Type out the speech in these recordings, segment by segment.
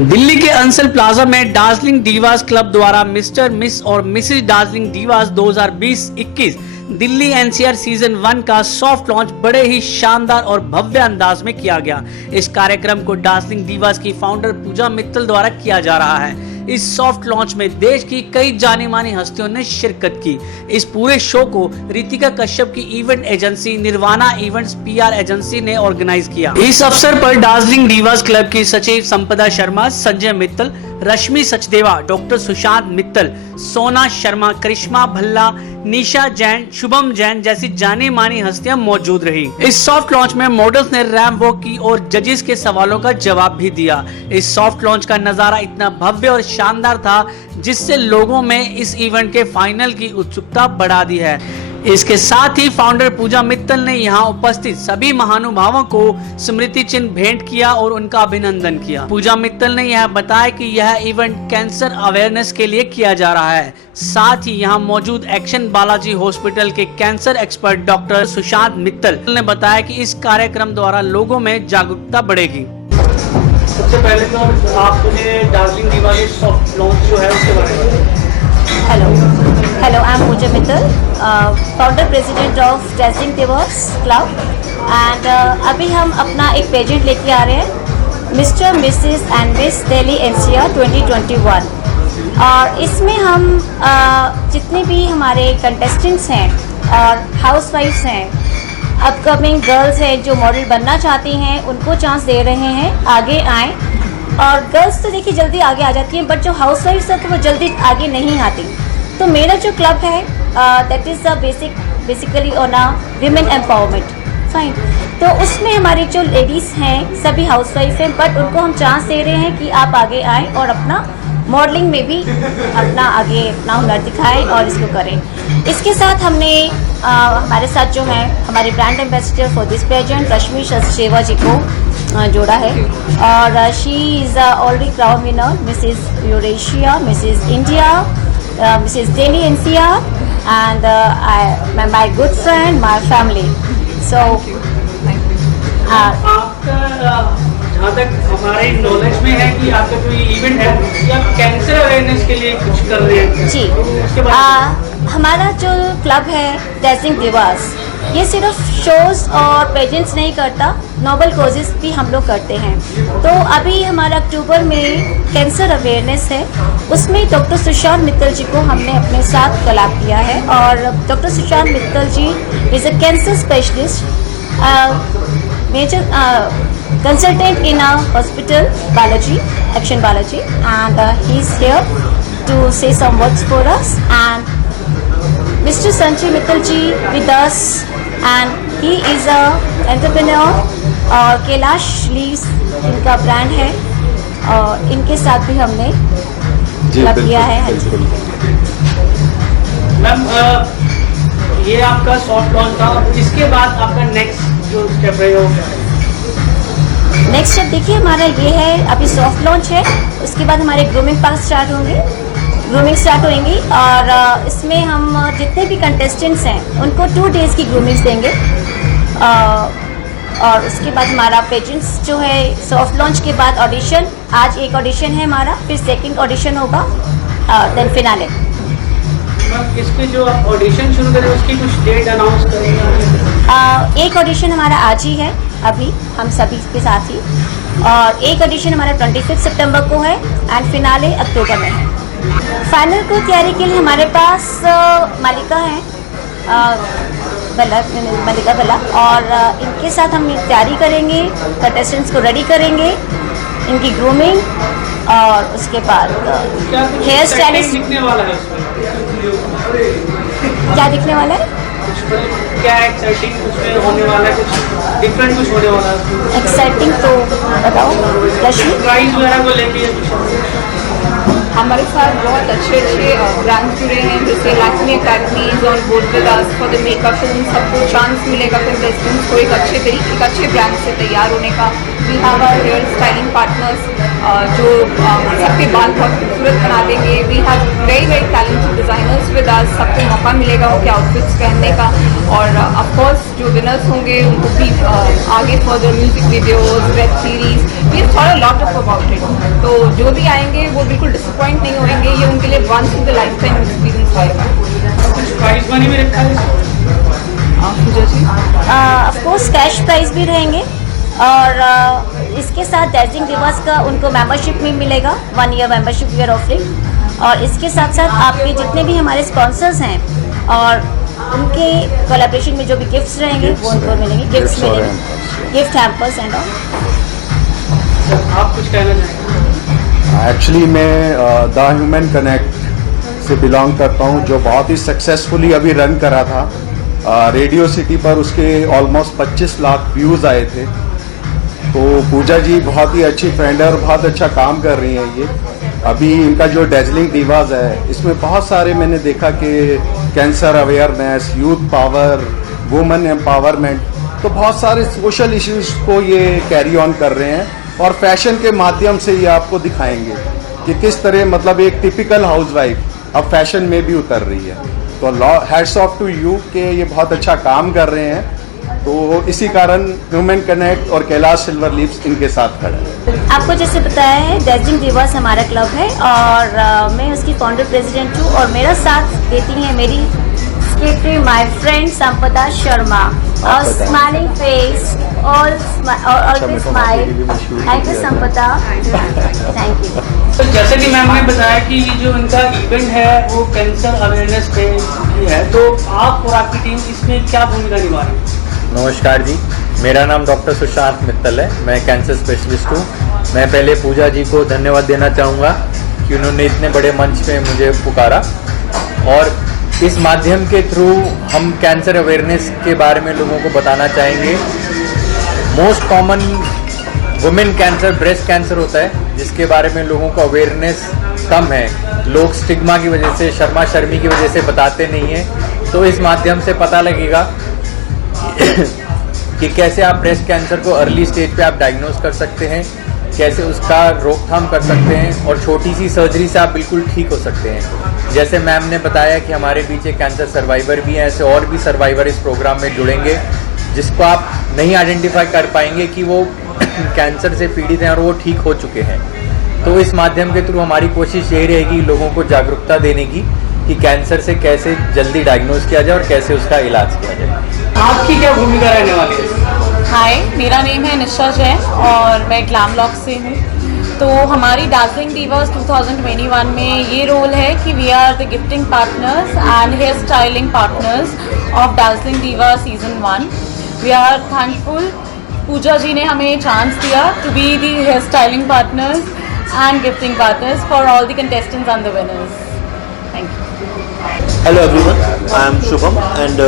दिल्ली के अंसल प्लाजा में Darjeeling divas club द्वारा मिस्टर मिस और Mrs Darjeeling divas 2020-21 Delhi NCR season 1 का सॉफ्ट लॉन्च बड़े ही शानदार और भव्य अंदाज में किया गया। इस कार्यक्रम को दार्जिलिंग डीवास की फाउंडर पूजा मित्तल द्वारा किया जा रहा है। इस सॉफ्ट लॉन्च में देश की कई जानी मानी हस्तियों ने शिरकत की। इस पूरे शो को रितिका कश्यप की event agency Nirvana events PR agency ने ऑर्गेनाइज किया। इस अवसर पर दार्जिलिंग डीवास क्लब की सचिव संपदा शर्मा, संजय मित्तल, रश्मि सचदेवा, डॉक्टर सुशांत मित्तल, सोना शर्मा, करिश्मा भल्ला, निशा जैन, शुभम जैन जैसी जानी मानी हस्तियां मौजूद रही। इस सॉफ्ट लॉन्च में मॉडल्स ने रैंप वॉक की और जजेस के सवालों का जवाब भी दिया। इस सॉफ्ट लॉन्च का नजारा इतना भव्य और शानदार था जिससे लोगों में इस इवेंट के फाइनल की उत्सुकता बढ़ा दी है। इसके साथ ही फाउंडर पूजा मित्तल ने यहां उपस्थित सभी महानुभावों को स्मृति चिन्ह भेंट किया और उनका अभिनंदन किया। पूजा मित्तल ने यह बताया कि यह इवेंट कैंसर अवेयरनेस के लिए किया जा रहा है। साथ ही यहां मौजूद एक्शन बालाजी हॉस्पिटल के cancer expert doctor Sushant Mittal ने बताया कि इस कार्यक्रम द्वारा लोगों में जागरूकता बढ़ेगी। सबसे पहले तो आप मुझे दार्जिलिंग डीवास सॉफ्ट लॉन्च जो है उसके बारे में। Hello, I'm Pooja Mittal, founder president of Dazzling Divas Club and अभी हम अपना एक पेजेंट लेके आ रहे हैं, mister Mrs and miss Delhi NCR 2021। और इसमें हम जितने भी हमारे कंटेस्टेंट्स हैं और हाउसवाइफ्स हैं, अपकमिंग गर्ल्स हैं जो मॉडल बनना चाहती हैं, उनको चांस दे रहे हैं आगे आएँ। और गर्ल्स तो देखिए जल्दी आगे आ जाती हैं, बट जो हाउसवाइफ्स हैं तो वो जल्दी आगे नहीं आती। तो मेरा जो क्लब है that is the basically on a women empowerment, fine. तो उसमें हमारी जो लेडीज़ हैं सभी हाउसवाइफ हैं, बट उनको हम चांस दे रहे हैं कि आप आगे आएँ और अपना मॉडलिंग में भी अपना आगे अपना हुनर दिखाएं और इसको करें। इसके साथ हमने हमारे साथ जो है हमारे brand ambassador for this pageant Rashmi Sachdeva ji को जोड़ा है। और she is already crown winner, Mrs Eurasia, Mrs India, Mrs Delhi NCR and my good friend, my family. So जहाँ तक हमारे नॉलेज में है कि आपका जो ये इवेंट है ये आप कैंसर अवेयरनेस के लिए कुछ कर रहे हैं जी। हमारा जो क्लब है दार्जिलिंग दिवास, ये सिर्फ शोज और पेजेंट्स नहीं करता, नोबल कॉजेस भी हम लोग करते हैं। तो अभी हमारा अक्टूबर में कैंसर अवेयरनेस है, उसमें डॉक्टर सुशांत मित्तल जी को हमने अपने साथ कोलैब किया है। और doctor Sushant Mittal ji is a cancer specialist, major consultant in a hospital, Balaji, Action Balaji, and he's here to say some words for us. And Mr. Sanjay Mittal ji with us, and he is a entrepreneur. और Kailash leaves इनका brand है और इनके साथ भी हमने club किया है। हाँ जी मैम, ये आपका सॉफ्ट लॉन्च था, इसके बाद आपका नेक्स्ट जो स्टेप है वो क्या है? नेक्स्ट स्टेप देखिए हमारा ये है, अभी सॉफ्ट लॉन्च है, उसके बाद हमारे ग्रूमिंग पार्क स्टार्ट होंगे, ग्रूमिंग स्टार्ट होंगी। और इसमें हम जितने भी कंटेस्टेंट्स हैं उनको 2 डेज़ की ग्रूमिंग्स देंगे। और उसके बाद हमारा पेजेंट्स जो है सॉफ्ट लॉन्च के बाद ऑडिशन, आज एक ऑडिशन है हमारा, फिर सेकंड ऑडिशन होगा, देन फिनाले। इसके जो आप ऑडिशन शुरू करें उसकी कुछ डेट अनाउंस करेंगे? एक ऑडिशन हमारा आज ही है, अभी हम सभी के साथ ही, और एक ऑडिशन हमारा 25 सितंबर को है एंड फिनाले अक्टूबर में है। फाइनल को तैयारी के लिए हमारे पास मालिका है, मलिका भला, और इनके साथ हम तैयारी करेंगे, कंटेस्टेंट्स को रेडी करेंगे, इनकी ग्रूमिंग, और उसके बाद हेयर स्टाइलिस्ट। क्या दिखने वाला है? क्या एक्साइटिंग उसमें होने वाला है? कुछ डिफरेंट कुछ होने वाला है? एक्साइटिंग तो बताओ रश्मि। प्राइस वगैरह को लेके हमारे साथ बहुत अच्छे ब्रांड्स जुड़े हैं, जैसे Lakme academy is on board with us for the makeup, तो उन सबको चांस मिलेगा कंटेस्टेंट्स को एक अच्छे ब्रांड से तैयार होने का, we have our hair styling partners जो सबके बाल बहुत खूबसूरत बना देंगे. We have very very talented designers with us. सबको मौका मिलेगा उनके आउटफिट्स पहनने का. और ऑफ कोर्स जो विनर्स होंगे उनको भी आगे further music videos, web series, we have thought a lot of about it. तो जो भी आएंगे वो बिल्कुल डिसअपॉइंट नहीं होंगे. ये उनके लिए once in the life time experience होएगा. प्राइस मनी में रखा है Pooja ji. Of course cash prize भी रहेंगे और इसके साथ डैज़लिंग दिवास का उनको मेंबरशिप भी मिलेगा. 1 year membership we are offering. और इसके साथ साथ आपके जितने भी हमारे स्पॉन्सर्स हैं और उनके कोलैबोरेशन में जो भी गिफ्ट्स रहेंगे वो उनको मिलेंगे. गिफ्ट्स मिलेंगे, गिफ्ट हैम्पर्स एंड ऑल. आप कुछ कहना चाहेंगे? एक्चुअली मैं द ह्यूमन कनेक्ट से बिलोंग करता हूं, जो बहुत ही सक्सेसफुली अभी रन करा था. रेडियो सिटी पर उसके ऑलमोस्ट 25 लाख व्यूज़ आए थे. तो पूजा जी बहुत ही अच्छी फ्रेंड है और बहुत अच्छा काम कर रही हैं. ये अभी इनका जो डैज़लिंग दीवाज़ है इसमें बहुत सारे मैंने देखा कि cancer awareness, youth power, women empowerment, तो बहुत सारे सोशल इश्यूज़ को ये कैरी ऑन कर रहे हैं और फैशन के माध्यम से ये आपको दिखाएंगे कि किस तरह मतलब एक टिपिकल हाउसवाइफ अब फैशन में भी उतर रही है. तो हैट्स ऑफ टू यू कि ये बहुत अच्छा काम कर रहे हैं. तो इसी कारण ह्यूमन कनेक्ट और कैलाश सिल्वर लीव्स इनके साथ खड़ा है. आपको जैसे बताया है डैज़लिंग दिवास हमारा क्लब है और मैं उसकी फाउंडर प्रेसिडेंट हूँ. और मेरा साथ देती है मेरी सेक्रेटरी माय फ्रेंड संपदा शर्मा. और smiling face, always smile. Thank you संपदा, थैंक यू. तो जैसे कि मैम ने बताया कि ये जो इनका इवेंट है वो कैंसर अवेयरनेस पे ही है, तो आप और आपकी टीम इसमें क्या भूमिका निभा रही है? नमस्कार जी, मेरा नाम डॉक्टर सुशांत मित्तल है. मैं कैंसर स्पेशलिस्ट हूँ. मैं पहले पूजा जी को धन्यवाद देना चाहूँगा कि उन्होंने इतने बड़े मंच पे मुझे पुकारा और इस माध्यम के थ्रू हम कैंसर अवेयरनेस के बारे में लोगों को बताना चाहेंगे. Most common women cancer breast cancer होता है जिसके बारे में लोगों को अवेयरनेस कम है. लोग स्टिग्मा की वजह से, शर्मा शर्मी की वजह से बताते नहीं हैं. तो इस माध्यम से पता लगेगा कि कैसे आप ब्रेस्ट कैंसर को अर्ली स्टेज पे आप डायग्नोज कर सकते हैं, कैसे उसका रोकथाम कर सकते हैं और छोटी सी सर्जरी से आप बिल्कुल ठीक हो सकते हैं. जैसे मैम ने बताया कि हमारे बीच एक कैंसर सर्वाइवर भी हैं, ऐसे और भी सर्वाइवर इस प्रोग्राम में जुड़ेंगे जिसको आप नहीं आइडेंटिफाई कर पाएंगे कि वो कैंसर से पीड़ित हैं और वो ठीक हो चुके हैं. तो इस माध्यम के थ्रू हमारी कोशिश यही रहेगी लोगों को जागरूकता देने की कि कैंसर से कैसे जल्दी डायग्नोज किया जाए और कैसे उसका इलाज किया जाए. आपकी क्या भूमिका रहने वाली है? हाय, मेरा नेम है निशा जैन और मैं ग्लैमलॉक से हूँ. तो हमारी डैज़लिंग दिवास 2021 में ये रोल है कि we are the gifting partners and hair styling partners of dazzling diva season 1. We are thankful Pooja ji ने हमें चांस दिया to be the hair styling partners and gifting partners for all the contestants and the winners. Thank you. Hello everyone, I am Shubham and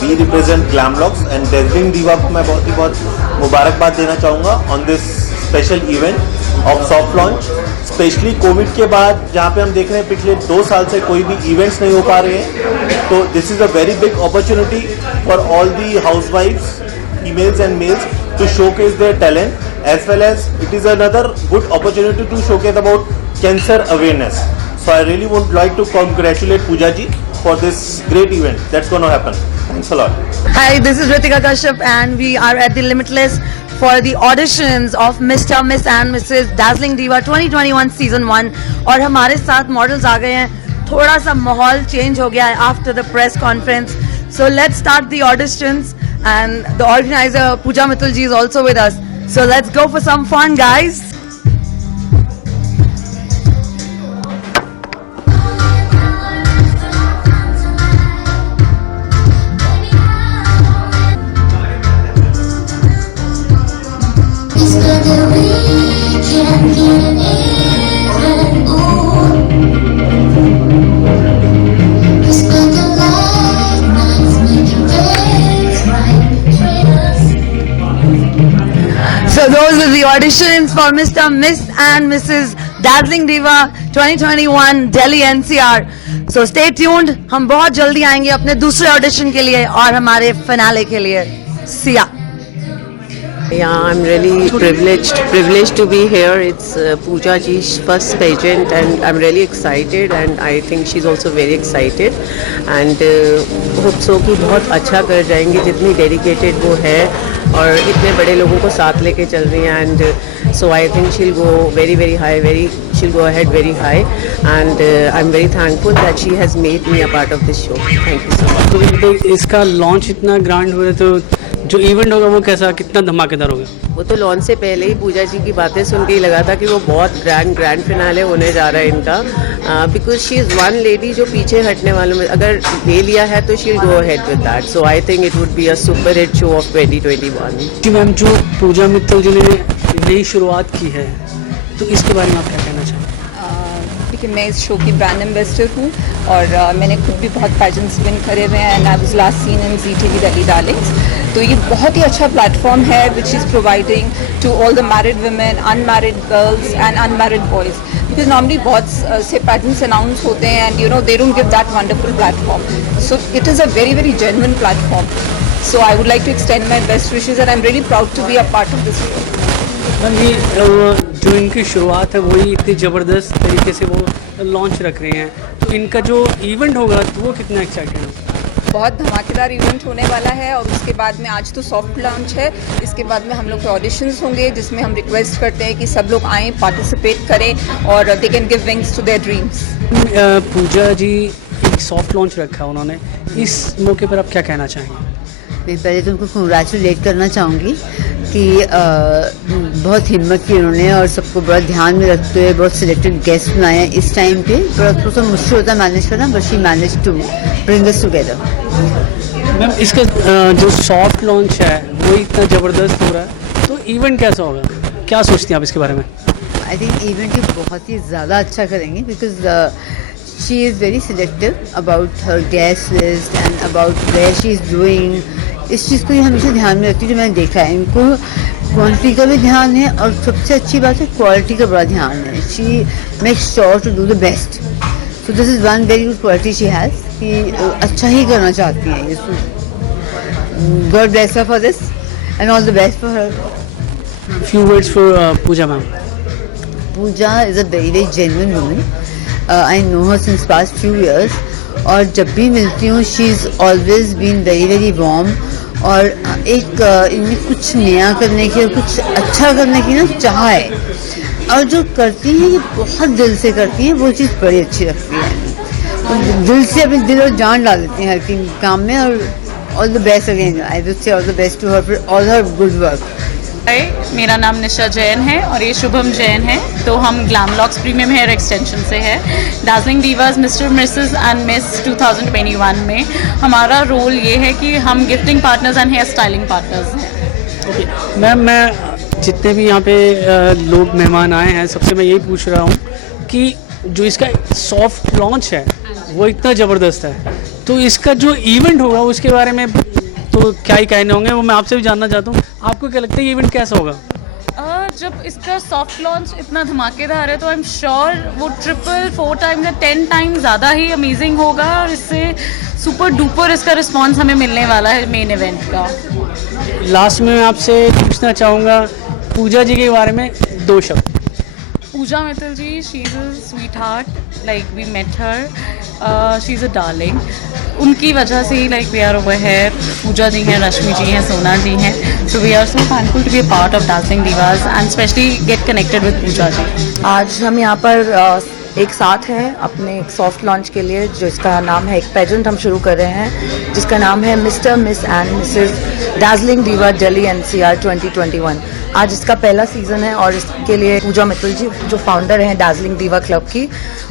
we represent Glamlocks and डैज़लिंग दिवा को मैं बहुत मुबारकबाद देना चाहूँगा on this special event of soft launch. Specially Covid के बाद जहाँ पे हम देख रहे हैं पिछले 2 साल से कोई भी इवेंट्स नहीं हो पा रहे हैं, तो this is a very big opportunity for all the हाउसवाइफ्स, females and males to showcase their talent as well as it is another good opportunity to showcase about cancer awareness. So I really would like to congratulate Pooja ji for this great event that's going to happen. Thanks a lot. Hi, this is Ritika Kashyap and we are at the Limitless for the auditions of Mr. Miss and Mrs. Dazzling Diva 2021 Season 1 और हमारे साथ models आ गए हैं. थोड़ा सा माहौल change हो गया है after the press conference. So let's start the auditions and the organizer Pooja Mittal ji is also with us. So let's go for some fun, guys. So those are the auditions for Mr. Miss and Mrs. Dazzling Diva 2021 Delhi NCR. So stay tuned. हम बहुत जल्दी आएंगे अपने दूसरे audition के लिए और हमारे फिनाले के लिए. See ya. Yeah, I'm really privileged to be here. It's Pooja ji's first pageant, and I'm really excited, and I think she's also very excited, and hope so कि बहुत अच्छा कर जाएंगी, जितनी dedicated वो है और इतने बड़े लोगों को साथ लेके चल रही हैं, and so I think she'll go very high, she'll go ahead very high, and I'm very thankful that she has made me a part of this show. Thank you so much. तो इसका launch इतना grand हो रहा है, तो जो event होगा वो कैसा, कितना धमाकेदार होगा? वो तो लॉन्च से पहले ही पूजा जी की बातें सुन के ही लगा था कि वो बहुत ग्रैंड फिनाले होने जा रहा है इनका, because she is one lady जो पीछे हटने वालों में अगर ले लिया है तो she will go ahead with that, so I think it would be a super hit show of 2021। जी मैम, जो पूजा मित्तल जी ने नई शुरुआत की है, तो इसके बारे में आप क्या कहना चाहेंगे? देखिए, मैं इस शो की ब्रांड एम्बेसडर हूँ और मैंने खुद भी बहुत पैजेंट्स विन करे हुए हैं, and I was last seen in ZTV Delhi darlings. तो ये बहुत ही अच्छा प्लेटफॉर्म है which is providing to all the married women, unmarried girls and unmarried boys, because normally बहुत से पैजेंट्स अनाउंस होते हैं and you know they don't give that wonderful platform, so it is a very genuine platform. So I would like to extend my best wishes and I am really proud to be a part of this show. Ma'am, ये जो इनकी शुरुआत है वही इतनी ज़बरदस्त तरीके से वो लॉन्च रख रहे हैं, तो इनका जो इवेंट होगा तो वो कितना एक्साइटेड है? बहुत धमाकेदार इवेंट होने वाला है, और उसके बाद में आज तो सॉफ्ट लॉन्च है, इसके बाद में हम लोग के ऑडिशंस होंगे जिसमें हम रिक्वेस्ट करते हैं कि सब लोग आएँ, पार्टिसिपेट करें और they can give wings to their dreams. Pooja ji एक सॉफ्ट लॉन्च रखा है उन्होंने, इस मौके पर आप क्या कहना चाहेंगे? मैं पहले तो उनको कंग्रेचुलेट करना चाहूँगी कि बहुत हिम्मत की उन्होंने और सबको बड़ा ध्यान में रखते हुए बहुत सिलेक्टेड गेस्ट बनाए हैं इस टाइम पे। थोड़ा सा मुश्किल होता है मैनेज करना, but she manage to bring us together. Ma'am, इसका जो सॉफ्ट लॉन्च है वो इतना ज़बरदस्त हो रहा है, तो इवेंट कैसा होगा, क्या सोचती हैं आप इसके बारे में? आई थिंक इवेंट ये बहुत ही ज़्यादा अच्छा करेंगे, because she is very selective about her guest list and about where she is doing. इस चीज़ को ये हमेशा ध्यान में रखती है, जो मैंने देखा है इनको क्वांटिटी का भी ध्यान है और सबसे अच्छी बात है क्वालिटी का बड़ा ध्यान है। She makes sure to do the best, so this is one very good quality she has कि अच्छा ही करना चाहती हैं ये। God bless her for this and all the best for her. Few words for Pooja ma'am. Pooja is a very genuine woman, I know her since past few years, और जब भी मिलती हूँ she is always been very warm, और एक इनमें कुछ नया करने की और कुछ अच्छा करने की ना चाह है, और जो करती हैं ये बहुत दिल से करती हैं, वो चीज़ बड़ी अच्छी लगती है। दिल से अपने दिल और जान डाल देती हैं हर काम में, और all the best again, I would say all the best to her for all her good work. मेरा नाम निशा जैन है और ये शुभम जैन है, तो हम ग्लैमलॉक्स प्रीमियम हेयर एक्सटेंशन से है। Darjeeling divas mister Mrs and miss 2021 में हमारा रोल ये है कि हम gifting partners and hair styling partners हैं। मैम, मैं जितने भी यहाँ पे लोग मेहमान आए हैं सबसे मैं यही पूछ रहा हूँ कि जो इसका सॉफ्ट लॉन्च है वो इतना ज़बरदस्त है, तो इसका जो इवेंट होगा उसके बारे में तो क्या ही कहने होंगे, वो मैं आपसे भी जानना चाहता हूँ। आपको क्या लगता है ये इवेंट कैसा होगा? जब इसका सॉफ्ट लॉन्च इतना धमाकेदार है तो आई एम श्योर वो 4 टाइम्स या 10 टाइम्स ज़्यादा ही अमेजिंग होगा, और इससे सुपर डुपर इसका रिस्पांस हमें मिलने वाला है मेन इवेंट का। लास्ट में मैं आपसे पूछना चाहूँगा पूजा जी के बारे में 2 शब्द। Pooja Mittal ji, she is a sweet heart, like we met her, she is a darling. उनकी वजह से ही लाइक वी आर ओवर है, पूजा जी हैं, रश्मि जी हैं, सोना जी हैं, so we are so thankful to be a part of dancing divas and specially get connected with Pooja ji. आज हम यहाँ पर एक साथ हैं अपने एक सॉफ्ट लॉन्च के लिए, जिसका नाम है, एक पेजेंट हम शुरू कर रहे हैं जिसका नाम है mister miss and Mrs Darjeeling diva Delhi NCR 2021। आज इसका पहला सीज़न है और इसके लिए पूजा मित्तल जी जो फाउंडर हैं डार्जिलिंग डीवा क्लब की,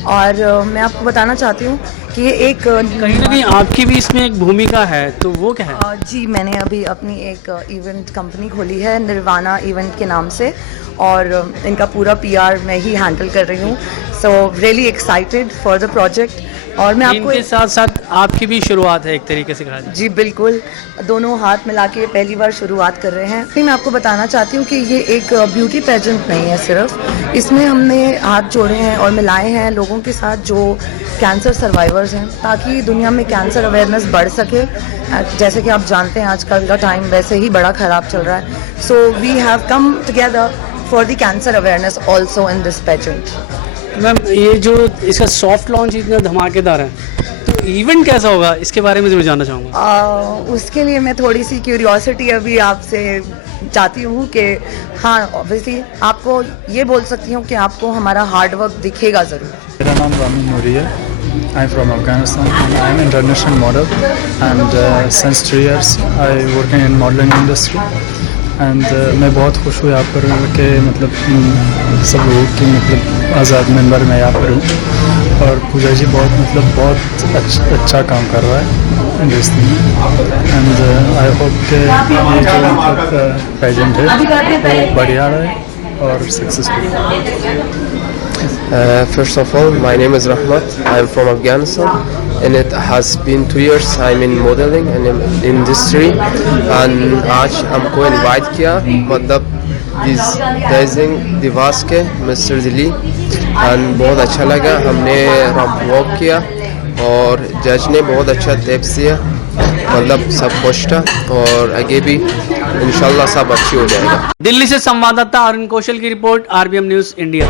और मैं आपको बताना चाहती हूँ कि ये एक कहीं ना कहीं आपकी भी इसमें एक भूमिका है, तो वो क्या है? जी, मैंने अभी अपनी एक इवेंट कंपनी खोली है निर्वाणा इवेंट के नाम से, और इनका पूरा PR मैं ही हैंडल कर रही हूँ। So really excited for the project, और मैं आपको इनके साथ साथ आपकी भी शुरुआत है एक तरीके से कहा जाए। जी बिल्कुल, दोनों हाथ मिला के पहली बार शुरुआत कर रहे हैं। फिर मैं आपको बताना चाहती हूँ कि ये एक ब्यूटी पेजेंट नहीं है सिर्फ, इसमें हमने हाथ जोड़े हैं और मिलाए हैं लोगों के साथ जो कैंसर सर्वाइवर्स हैं, ताकि दुनिया में कैंसर अवेयरनेस बढ़ सके। जैसे कि आप जानते हैं आजकल का टाइम वैसे ही बड़ा ख़राब चल रहा है, so we have come together for the cancer awareness also in this pageant. Ma'am ये जो इसका सॉफ्ट लॉन्च इतना धमाकेदार है, तो इवेंट कैसा होगा इसके बारे में जरूर जानना चाहूँगा। उसके लिए मैं थोड़ी सी क्यूरियोसिटी अभी आपसे चाहती हूँ कि हाँ, ऑब्वियसली आपको ये बोल सकती हूँ कि आपको हमारा हार्ड वर्क दिखेगा ज़रूर। मेरा नाम रामी नूरी है। I am from Afghanistan and I M international model and since 3 years I working in modelling industry and मैं बहुत खुश हूँ यहाँ पर के मतलब सब लोगों की मतलब आज़ाद मेंबर मैं यहाँ पर हूँ और पूजा जी बहुत अच्छा काम कर रहा है इंडस्ट्री में एंड आई होप कि ये जो मतलब पेजेंट है वो बढ़िया रहे और successful. First of all, my name is Rahmat. I am from Afghanistan, and it has been 2 years I'm in modeling and in industry. And आज हमको invite किया मतलब this dancing divas के Mr. Dili, and बहुत अच्छा लगा। हमने ramp walk किया और जज ने बहुत अच्छा टिप्स दिया, मतलब सब खुश था और आगे भी इंशाल्लाह सब अच्छी हो जाएगा। दिल्ली से संवाददाता अरुण कौशल की रिपोर्ट, RBM न्यूज़ इंडिया।